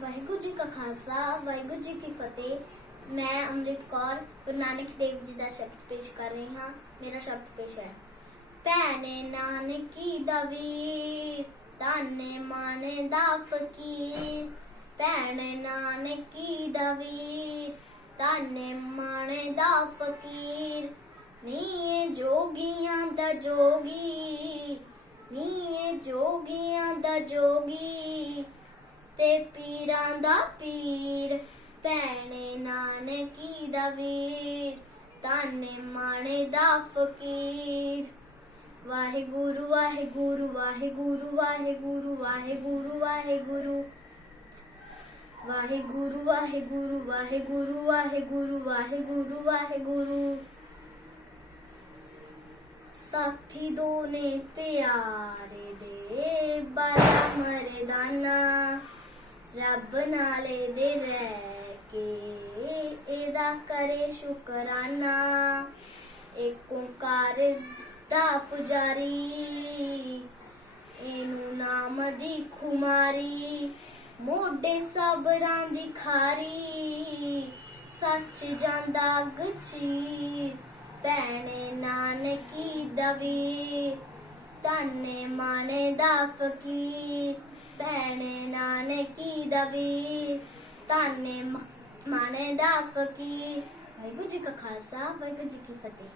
ਵਾਹਿਗੁਰੂ ਜੀ ਕਾ ਖਾਲਸਾ, ਵਾਹਿਗੁਰੂ ਜੀ ਕੀ ਫਤਿਹ। ਮੈਂ ਅੰਮ੍ਰਿਤ ਕੌਰ, ਗੁਰੂ ਨਾਨਕ ਦੇਵ ਜੀ ਦਾ ਸ਼ਬਦ ਪੇਸ਼ ਕਰ ਰਹੀ ਹਾਂ। ਮੇਰਾ ਸ਼ਬਦ ਪੇਸ਼ ਹੈ। ਭੈਣੇ ਨਾਨਕੀ ਦਾ ਵੀਰ ਤਾਨੇ ਮਾਣੇ ਦਾ ਫਕੀਰ। ਭੈਣੇ ਨਾਨਕੀ ਦਾ ਵੀਰ ਤਾਨੇ ਮਾਣੇ ਦਾ ਫਕੀਰ। ਨੀਏ ਜੋਗੀਆਂ ਦਾ ਜੋਗੀ ਨੀਏ ਜੋਗੀਆਂ ਦਾ ਜੋਗੀ। ਤੇ ਪੀਰਾਂ ਦਾ ਪੀਰ, ਭੈਣੇ ਨਾਨਕੀ ਦਾ ਵੀਰ ਤਾਨੇ ਮਾਣੇ ਦਾ ਫਕੀਰ। ਵਾਹਿਗੁਰੂ ਵਾਹਿਗੁਰੂ ਵਾਹਿਗੁਰੂ ਵਾਹਿਗੁਰੂ ਵਾਹਿਗੁਰੂ ਵਾਹਿਗੁਰੂ। ਵਾਹਿਗੁਰੂ ਵਾਹਿਗੁਰੂ ਵਾਹਿਗੁਰੂ ਵਾਹਿਗੁਰੂ ਵਾਹਿਗੁਰੂ ਵਾਹਿਗੁਰੂ। ਸਾਥੀ ਦੋ ਨੇ ਪਿਆਰੇ ਦੇ ਬਾਲਾ ਮਰਦਾਨਾ। ਰੱਬ ਨਾਲੇ ਦੇ ਰਹਿ ਕੇ ਇਹਦਾ ਕਰੇ ਸ਼ੁਕਰਾਨਾ। ਏਕ ਓੰਕਾਰ ਦਾ ਪੁਜਾਰੀ, ਇਹਨੂੰ ਨਾਮ ਦੀ ਖੁਮਾਰੀ, ਮੋਢੇ ਸਬਰਾਂ ਦੀ ਖਾਰੀ। ਸੱਚ ਜਾਂਦਾ ਗਚੀਰ, ਭੈਣੇ ਨਾਨਕੀ ਦਵੀ ਤਾਨੇ ਮਾਨੇ ਦਾ ਫਕੀਰ। ਭੈਣੇ ਨਾਨਕੀ ਦਵੀ ਤਾਨੇ ਮਾਣੇ ਦਾ ਫਕੀਰ ਵਾਹਿਗੁਰੂ ਜੀ ਕਾ ਖਾਲਸਾ, ਵਾਹਿਗੁਰੂ ਜੀ ਕੀ ਫਤਿਹ।